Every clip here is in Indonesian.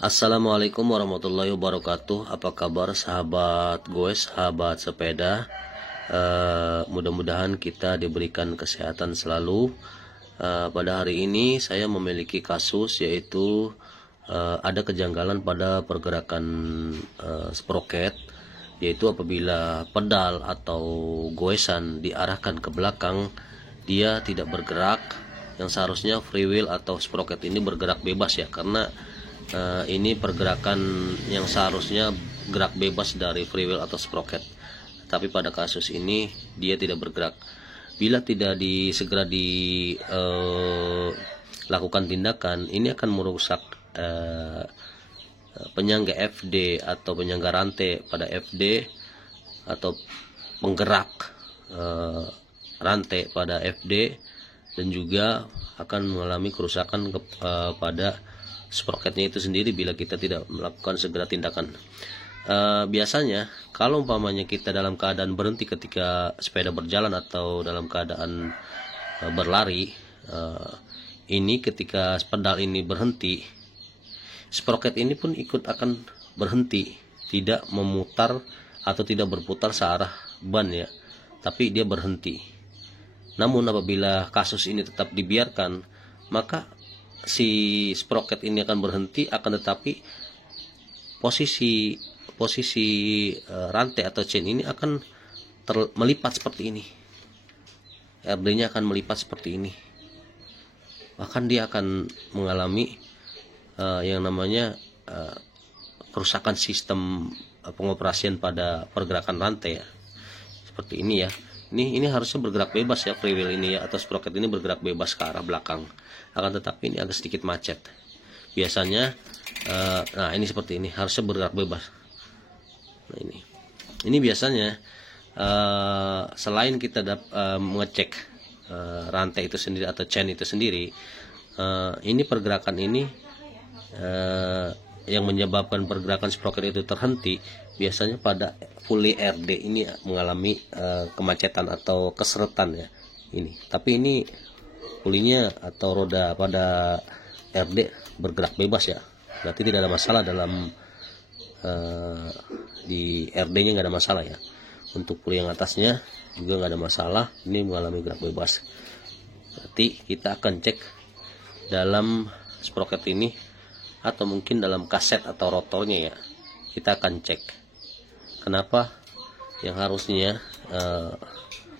Assalamualaikum warahmatullahi wabarakatuh. Apa kabar sahabat gue, sahabat sepeda? Mudah-mudahan kita diberikan kesehatan selalu. Pada hari ini saya memiliki kasus, yaitu ada kejanggalan pada pergerakan sproket, yaitu apabila pedal atau goesan diarahkan ke belakang, dia tidak bergerak. Yang seharusnya free wheel atau sproket ini bergerak bebas ya, karena ini pergerakan yang seharusnya gerak bebas dari free wheel atau sprocket. Tapi pada kasus ini dia tidak bergerak. Bila tidak segera dilakukan tindakan, ini akan merusak penyangga FD atau penyangga rantai pada FD atau penggerak rantai pada FD, dan juga akan mengalami kerusakan pada sproketnya itu sendiri bila kita tidak melakukan segera tindakan. Biasanya kalau umpamanya kita dalam keadaan berhenti ketika sepeda berjalan atau dalam keadaan berlari, ini ketika pedal ini berhenti, sproket ini pun ikut akan berhenti, tidak memutar atau tidak berputar searah ban ya, tapi dia berhenti. Namun apabila kasus ini tetap dibiarkan, maka si sproket ini akan berhenti, akan tetapi posisi rantai atau chain ini akan melipat seperti ini. RD-nya akan melipat seperti ini. Bahkan dia akan mengalami yang namanya kerusakan sistem pengoperasian pada pergerakan rantai ya. Seperti ini ya. Ini harusnya bergerak bebas ya, free wheel ini ya, atau sproket ini bergerak bebas ke arah belakang. Akan tetapi ini agak sedikit macet. Biasanya nah ini seperti ini, harusnya bergerak bebas. Nah ini biasanya selain kita mengecek rantai itu sendiri atau chain itu sendiri, ini pergerakan ini yang menyebabkan pergerakan sproket itu terhenti, biasanya pada puli RD ini mengalami kemacetan atau keseretan ya ini. Tapi ini pulinya atau roda pada RD bergerak bebas ya, berarti tidak ada masalah dalam di RD-nya nggak ada masalah ya. Untuk puli yang atasnya juga nggak ada masalah, ini mengalami gerak bebas. Berarti kita akan cek dalam sproket ini atau mungkin dalam kaset atau rotornya ya, kita akan cek kenapa yang harusnya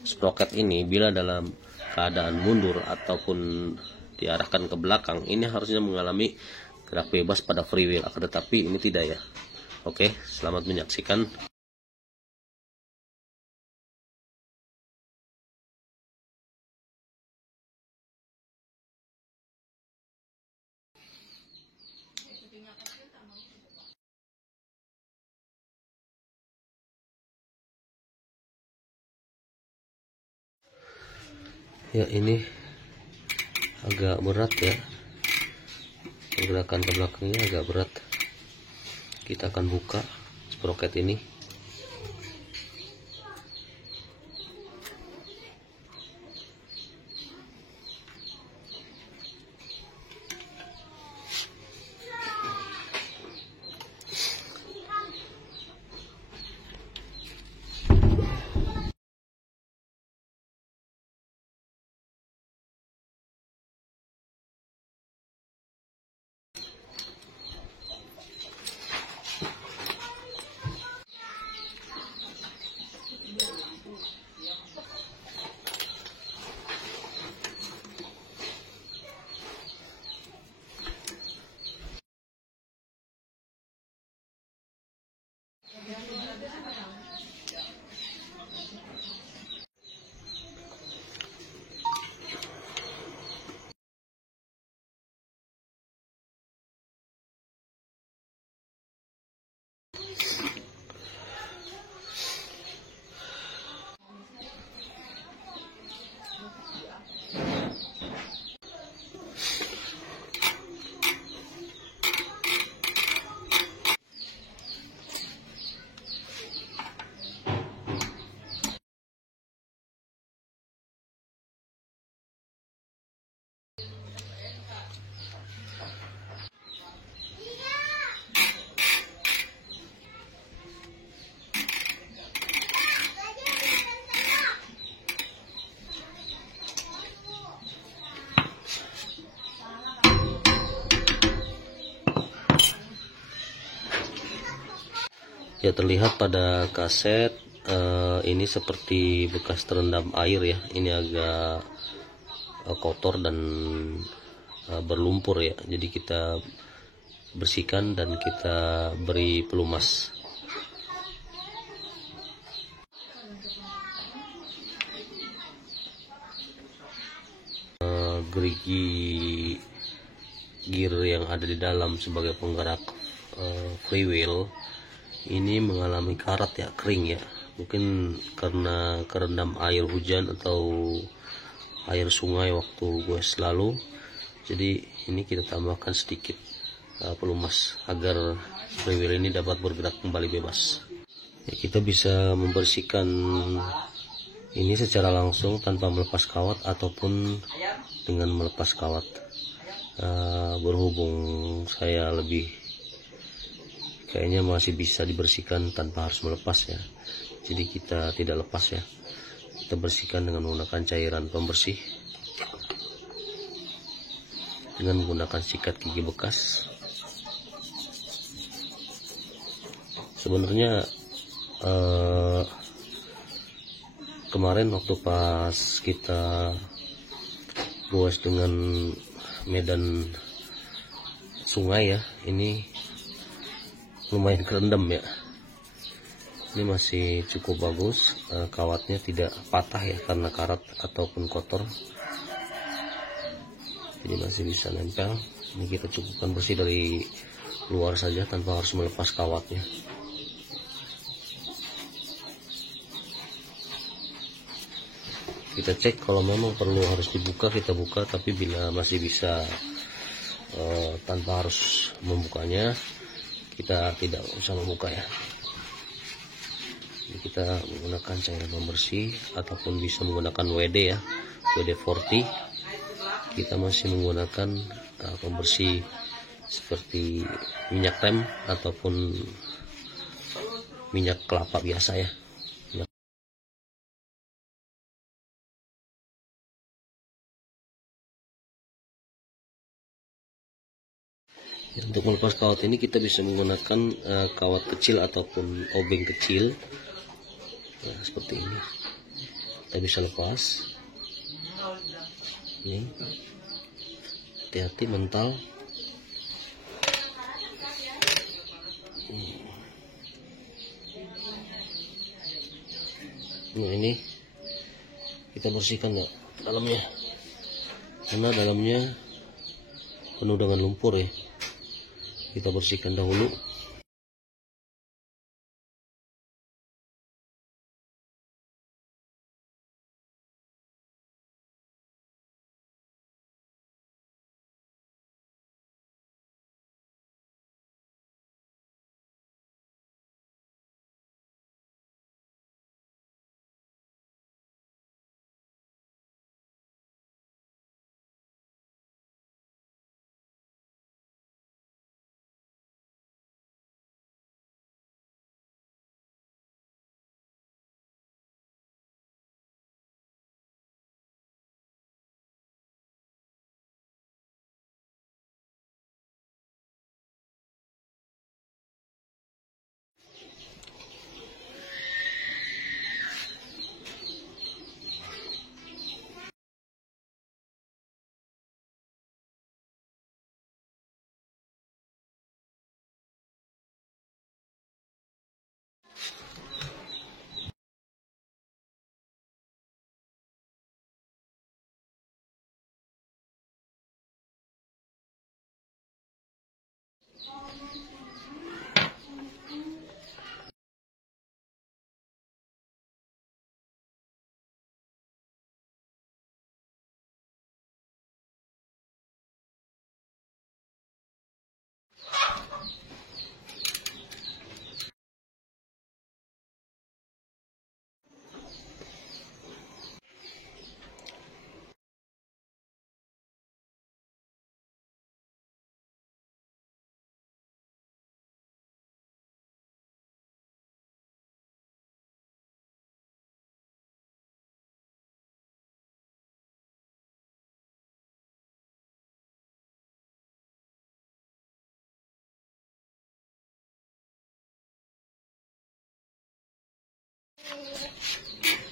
sproket ini bila dalam keadaan mundur ataupun diarahkan ke belakang, ini harusnya mengalami gerak bebas pada free wheel, akan tetapi ini tidak ya. Oke, selamat menyaksikan. Ya, ini agak berat ya, pergerakan ke belakangnya agak berat. Kita akan buka sproket ini. Ya, terlihat pada kaset ini seperti bekas terendam air ya. Ini agak kotor dan berlumpur ya. Jadi kita bersihkan dan kita beri pelumas. Gerigi gear yang ada di dalam sebagai penggerak freewheel ini mengalami karat ya, kering ya, mungkin karena kerendam air hujan atau air sungai waktu goes lalu. Jadi ini kita tambahkan sedikit pelumas agar freewheel ini dapat bergerak kembali bebas ya. Kita bisa membersihkan ini secara langsung tanpa melepas kawat ataupun dengan melepas kawat. Berhubung saya kayaknya masih bisa dibersihkan tanpa harus melepas ya, jadi kita tidak lepas ya, kita bersihkan dengan menggunakan cairan pembersih dengan menggunakan sikat gigi bekas. Sebenarnya kemarin waktu pas kita goes dengan medan sungai ya, ini lumayan kerendam ya. Ini masih cukup bagus, kawatnya tidak patah ya karena karat ataupun kotor, jadi masih bisa nempel. Ini kita cukupkan bersih dari luar saja tanpa harus melepas kawatnya. Kita cek kalau memang perlu harus dibuka, kita buka, tapi bila masih bisa tanpa harus membukanya, kita tidak usah membuka ya. Jadi kita menggunakan cairan pembersih ataupun bisa menggunakan WD ya, WD-40. Kita masih menggunakan pembersih seperti minyak rem ataupun minyak kelapa biasa ya. Untuk melepas kawat ini kita bisa menggunakan kawat kecil ataupun obeng kecil ya, seperti ini. Kita bisa lepas ini, hati-hati mental. Nah, ini kita bersihkan ya dalamnya, karena dalamnya penuh dengan lumpur ya. Kita bersihkan dahulu.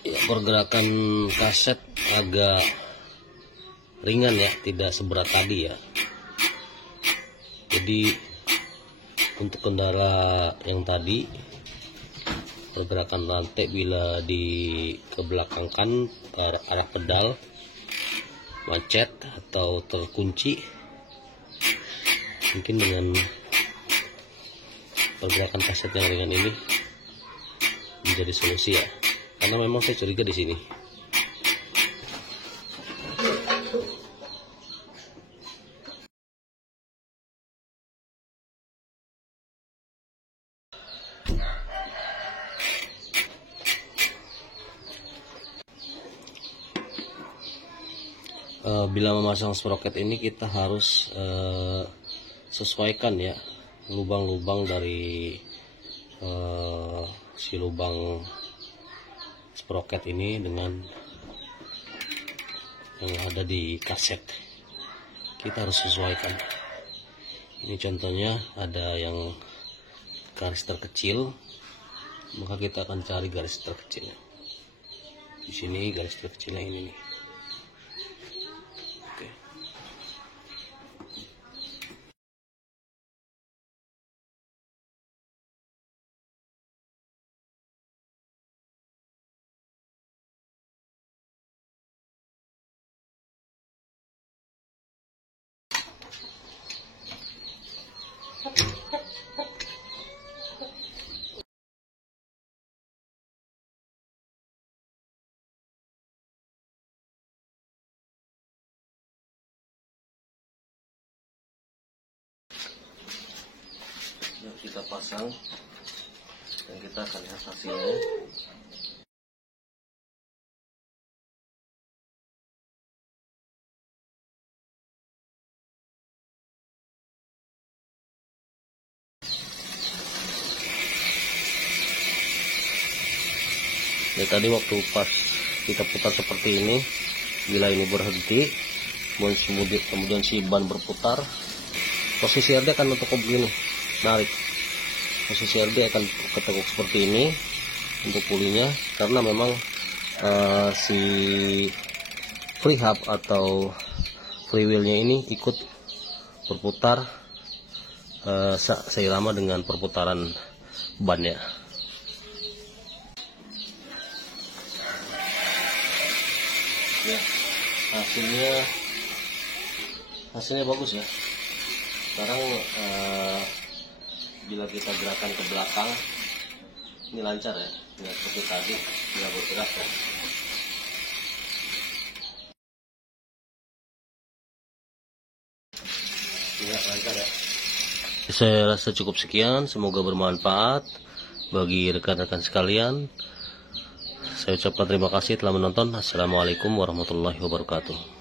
Ya, pergerakan kaset agak ringan ya, tidak seberat tadi ya. Jadi untuk kendara yang tadi, pergerakan rantai bila dikebelakangkan ke arah pedal macet atau terkunci, mungkin dengan pergerakan kaset yang ringan ini menjadi solusi ya, karena memang saya curiga di sini. Bila memasang sprocket ini kita harus sesuaikan ya lubang-lubang dari si lubang sprocket ini dengan yang ada di kaset. Kita harus sesuaikan. Ini contohnya ada yang garis terkecil, maka kita akan cari garis terkecilnya. Di sini garis terkecilnya ini nih. Kita pasang dan kita akan lihat hasilnya. Ya, tadi waktu pas kita putar seperti ini, bila ini berhenti, kemudian si ban berputar, posisi RD akan untuk begini, narik. Posisi RD akan ketekuk seperti ini untuk pulinya, karena memang si free hub atau free wheelnya ini ikut berputar seirama dengan perputaran bannya. Ya, hasilnya bagus ya. Sekarang bila kita gerakan ke belakang ini lancar ya, tidak seperti tadi tidak bergerak ya. Ya, lancar ya. Saya rasa cukup sekian, semoga bermanfaat bagi rekan-rekan sekalian. Saya ucapkan terima kasih telah menonton. Assalamualaikum warahmatullahi wabarakatuh.